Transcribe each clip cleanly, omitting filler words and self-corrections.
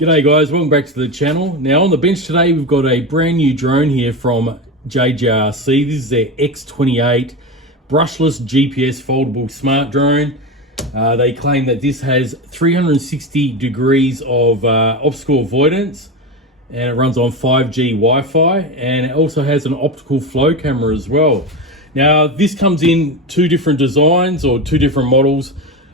G'day guys, welcome back to the channel. Now on the bench today we've got a brand new drone here from JJRC. This is their X28 brushless GPS foldable smart drone. They claim that this has 360 degrees of obstacle avoidance, and it runs on 5G Wi-Fi, and it also has an optical flow camera as well. Now this comes in two different designs or two different models.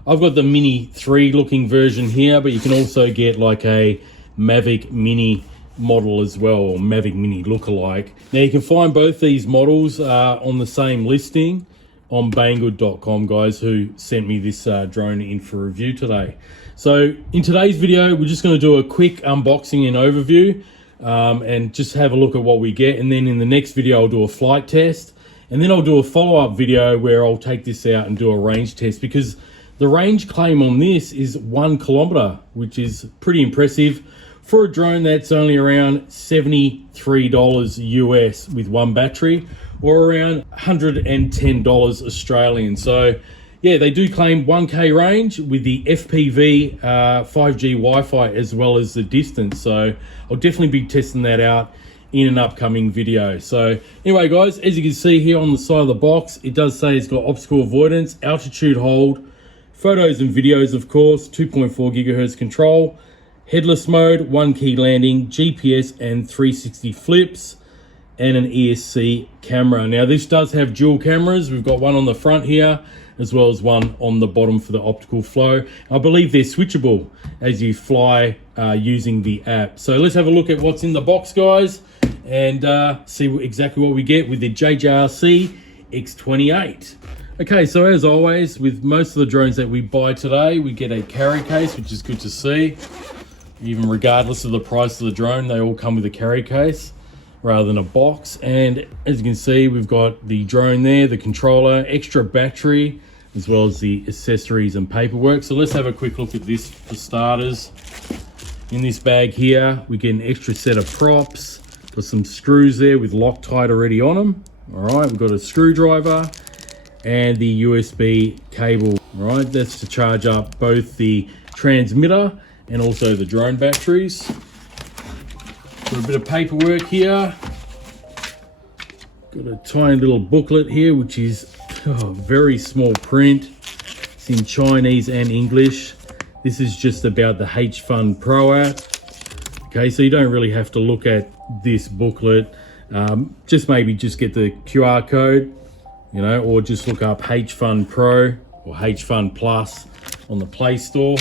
I've got the Mini 3 looking version here, but you can also get like a Mavic Mini model as well, or Mavic Mini lookalike. Now you can find both these models on the same listing on banggood.com, guys, who sent me this drone in for review today. So in today's video, we're just going to do a quick unboxing and overview and just have a look at what we get. And then in the next video, I'll do a flight test. And then I'll do a follow-up video where I'll take this out and do a range test, because the range claim on this is 1 kilometer, which is pretty impressive for a drone that's only around $73 US with one battery, or around $110 Australian. So yeah, they do claim 1K range with the FPV 5G Wi-Fi as well as the distance. So I'll definitely be testing that out in an upcoming video. So anyway guys, as you can see here on the side of the box, it does say it's got obstacle avoidance, altitude hold, photos and videos, of course, 2.4 gigahertz control, headless mode, 1 key landing, GPS and 360 flips, and an ESC camera. Now this does have dual cameras. We've got one on the front here as well as one on the bottom for the optical flow. I believe they're switchable as you fly using the app. So let's have a look at what's in the box, guys, and see exactly what we get with the JJRC X28. Okay, so as always, with most of the drones that we buy today, we get a carry case, which is good to see. Even regardless of the price of the drone, they all come with a carry case rather than a box. And as you can see, we've got the drone there, the controller, extra battery, as well as the accessories and paperwork. So let's have a quick look at this for starters. In this bag here, we get an extra set of props. Got some screws there with Loctite already on them. All right, we've got a screwdriver and the USB cable. All right, that's to charge up both the transmitter and also the drone batteries. Got a bit of paperwork here. Got a tiny little booklet here, which is very small print. It's in Chinese and English. This is just about the H-Fun Pro app. Okay, so you don't really have to look at this booklet. Just maybe just get the QR code, you know, or just look up H-Fun Pro or H-Fun Plus on the Play Store.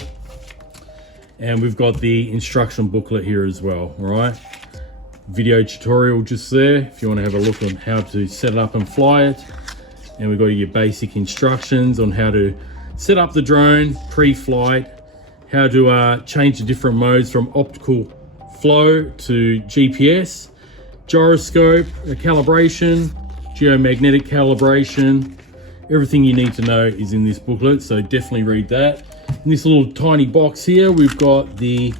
And we've got the instruction booklet here as well, all right? Video tutorial just there if you want to have a look on how to set it up and fly it. And we've got your basic instructions on how to set up the drone pre-flight, how to change the different modes from optical flow to GPS, gyroscope, calibration, geomagnetic calibration. Everything you need to know is in this booklet, so definitely read that. In this little tiny box here, we've got the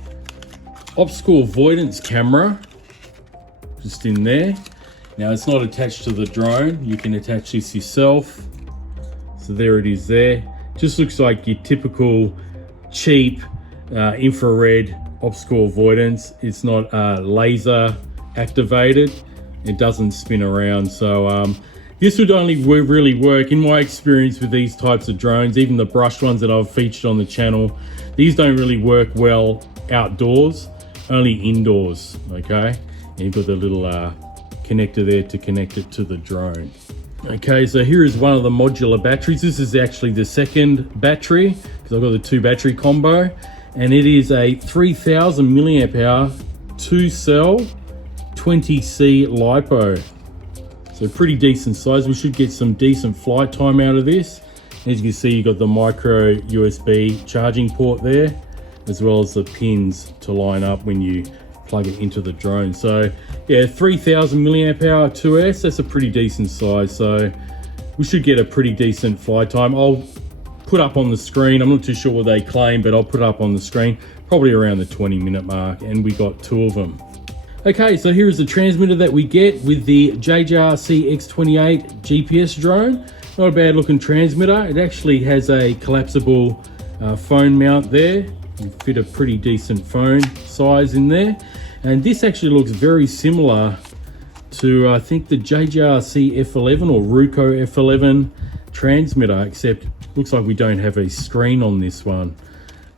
obstacle avoidance camera just in there. Now it's not attached to the drone, you can attach this yourself. So there it is there. Just looks like your typical cheap infrared obstacle avoidance. It's not laser activated, it doesn't spin around. So this would only really work, in my experience with these types of drones, even the brush ones that I've featured on the channel, these don't really work well outdoors, only indoors, okay? And you've got the little connector there to connect it to the drone. Okay, so here is one of the modular batteries. This is actually the second battery, because I've got the 2 battery combo, and it is a 3000 milliamp hour 2-cell 20C LiPo. So pretty decent size. We should get some decent flight time out of this. As you can see, you've got the micro USB charging port there, as well as the pins to line up when you plug it into the drone. So yeah, 3000 milliamp hour 2S, that's a pretty decent size. So we should get a pretty decent flight time. I'll put up on the screen, I'm not too sure what they claim, but I'll put up on the screen, probably around the 20-minute mark, and we got 2 of them. Okay, so here is the transmitter that we get with the JJRC X28 GPS drone. Not a bad looking transmitter. It actually has a collapsible phone mount there, You fit a pretty decent phone size in there. And this actually looks very similar to, I think, the JJRC F11 or Ruco F11 transmitter, except looks like we don't have a screen on this one.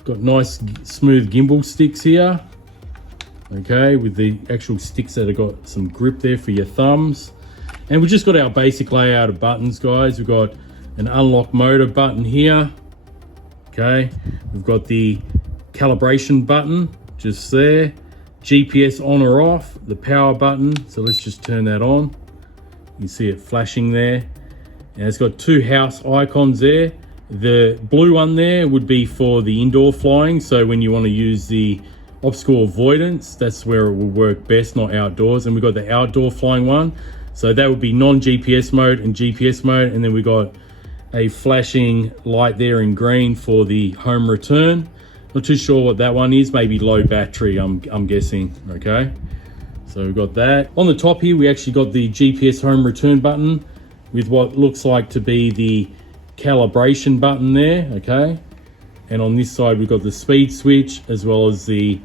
Got nice smooth gimbal sticks here. Okay, with the actual sticks that have got some grip there for your thumbs. And we've just got our basic layout of buttons, guys. We've got an unlock motor button here. Okay, we've got the calibration button just there. GPS on or off, the power button. So let's just turn that on. You see it flashing there. And it's got two house icons there. The blue one there would be for the indoor flying. So when you want to use the obstacle avoidance, that's where it will work best, not outdoors. And we've got the outdoor flying one. So that would be non-GPS mode and GPS mode. And then we got a flashing light there in green for the home return. Not too sure what that one is, maybe low battery, I'm guessing. Okay, so we've got that. On the top here, we actually got the GPS home return button with what looks like to be the calibration button there. Okay, and on this side, we've got the speed switch as well as the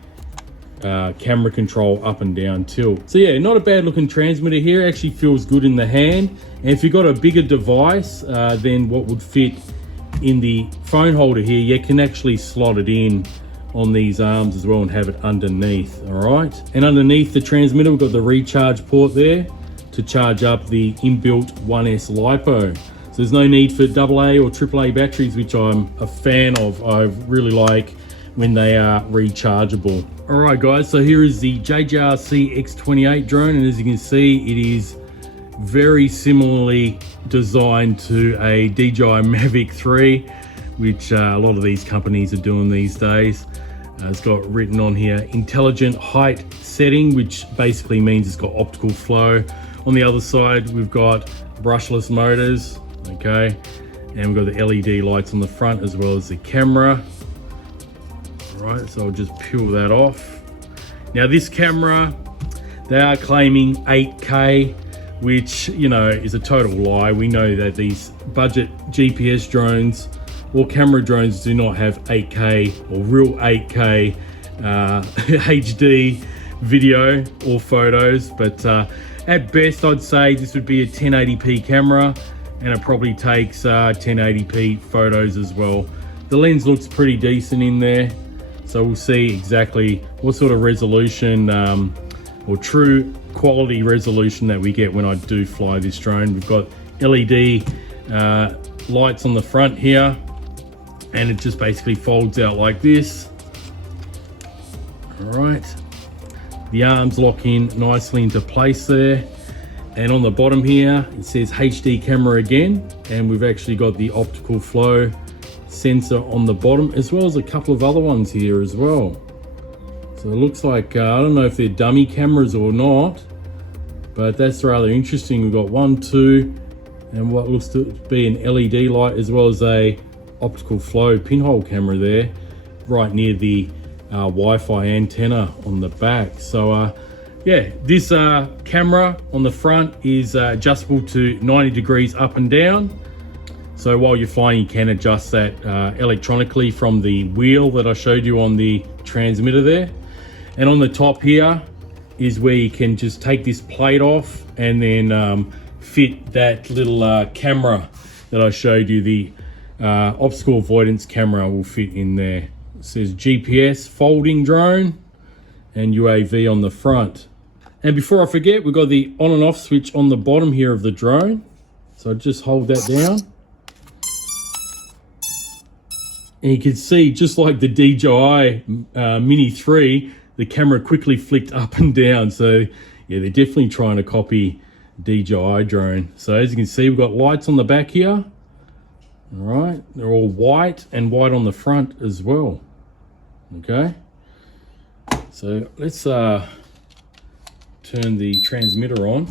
camera control up and down tilt. So yeah, not a bad looking transmitter here. Actually feels good in the hand. And if you've got a bigger device than what would fit in the phone holder here, you can actually slot it in on these arms as well and have it underneath. All right, and underneath the transmitter, we've got the recharge port there to charge up the inbuilt 1S LiPo. So there's no need for AA or AAA batteries, which I'm a fan of. I really like when they are rechargeable. All right, guys, so here is the JJRC X28 drone, and as you can see, it is very similarly designed to a DJI Mavic 3, which a lot of these companies are doing these days. It's got written on here intelligent height setting, which basically means it's got optical flow. On the other side, we've got brushless motors, okay, and we've got the LED lights on the front as well as the camera. All right, so I'll just peel that off. Now this camera, they are claiming 8K, which, you know, is a total lie. We know that these budget GPS drones or camera drones do not have 8K or real 8K HD video or photos, but at best I'd say this would be a 1080p camera, and it probably takes 1080p photos as well. The lens looks pretty decent in there, so we'll see exactly what sort of resolution or true quality resolution that we get when I do fly this drone. We've got LED lights on the front here, and it just basically folds out like this. All right, the arms lock in nicely into place there, and on the bottom here it says HD camera again, and we've actually got the optical flow sensor on the bottom as well as a couple of other ones here as well. So it looks like, I don't know if they're dummy cameras or not, but that's rather interesting. We've got 1, 2, and what looks to be an LED light as well as a optical flow pinhole camera there right near the Wi-Fi antenna on the back. So yeah, this camera on the front is adjustable to 90 degrees up and down. So while you're flying, you can adjust that electronically from the wheel that I showed you on the transmitter there. And on the top here is where you can just take this plate off and then fit that little camera that I showed you. The obstacle avoidance camera will fit in there. It says GPS folding drone and UAV on the front. And before I forget, we've got the on and off switch on the bottom here of the drone. So just hold that down. And you can see, just like the DJI Mini 3, the camera quickly flicked up and down. So yeah, they're definitely trying to copy DJI drone. So as you can see, we've got lights on the back here. All right, they're all white and white on the front as well. Okay, so let's turn the transmitter on.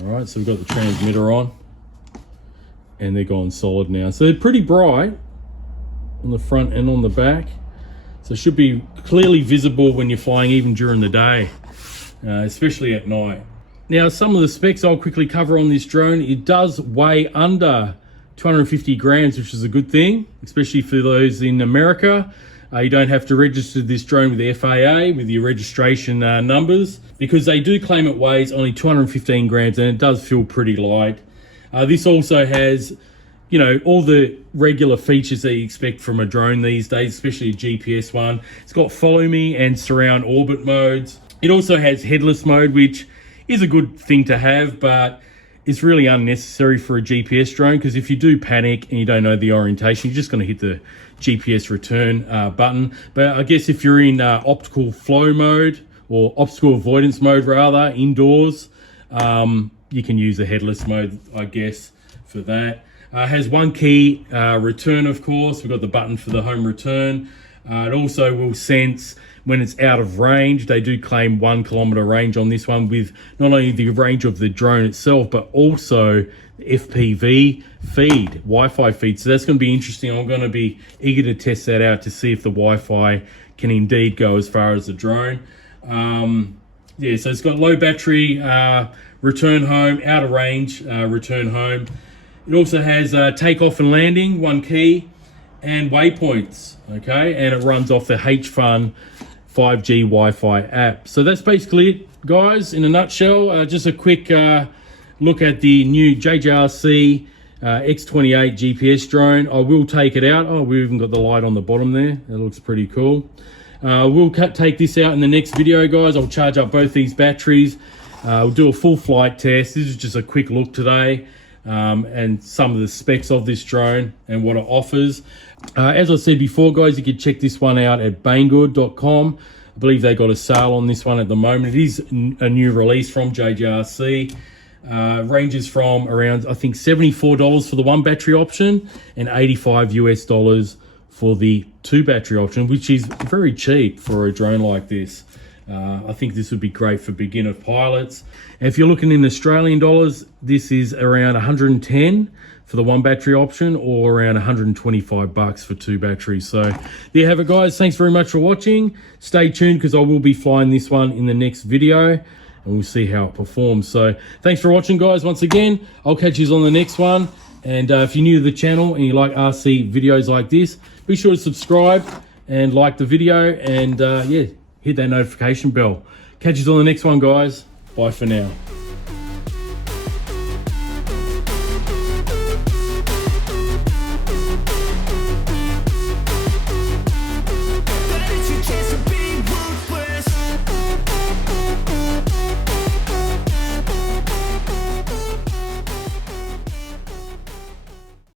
All right, so we've got the transmitter on, and they're gone solid now. So they're pretty bright on the front and on the back. So it should be clearly visible when you're flying, even during the day, especially at night. Now, some of the specs I'll quickly cover on this drone. It does weigh under 250 grams, which is a good thing, especially for those in America. You don't have to register this drone with the FAA with your registration numbers, because they do claim it weighs only 215 grams and it does feel pretty light. This also has, you know, all the regular features that you expect from a drone these days, especially a GPS one. It's got follow me and surround orbit modes. It also has headless mode, which is a good thing to have, but it's really unnecessary for a GPS drone, because if you do panic and you don't know the orientation, you're just going to hit the GPS return button. But I guess if you're in optical flow mode, or obstacle avoidance mode rather, indoors, you can use the headless mode, I guess, for that. Has one key return, of course. We've got the button for the home return. It also will sense when it's out of range. They do claim 1 kilometer range on this one, with not only the range of the drone itself, but also the FPV feed, Wi-Fi feed. So that's going to be interesting. I'm going to be eager to test that out to see if the Wi-Fi can indeed go as far as the drone. Yeah, so it's got low battery, return home, out of range, return home. It also has takeoff and landing, one key, and waypoints, okay? And it runs off the HFun 5G Wi-Fi app. So that's basically it, guys, in a nutshell. Just a quick look at the new JJRC X28 GPS drone. I will take it out. Oh, we've even got the light on the bottom there. That looks pretty cool. We'll take this out in the next video, guys. I'll charge up both these batteries. We'll do a full flight test. This is just a quick look today, and some of the specs of this drone and what it offers. As I said before, guys, you can check this one out at banggood.com. I believe they got a sale on this one at the moment. It is a new release from JJRC. Ranges from around, I think, $74 for the 1 battery option and $85 US for the 2 battery option, which is very cheap for a drone like this. I think this would be great for beginner pilots. And if you're looking in Australian dollars, this is around 110 for the 1 battery option, or around 125 bucks for 2 batteries. So there you have it, guys. Thanks very much for watching. Stay tuned, because I will be flying this one in the next video, and we'll see how it performs. So thanks for watching, guys. Once again, I'll catch you on the next one. And if you're new to the channel and you like RC videos like this, be sure to subscribe and like the video, and yeah, hit that notification bell. Catch you on the next one, guys. Bye for now.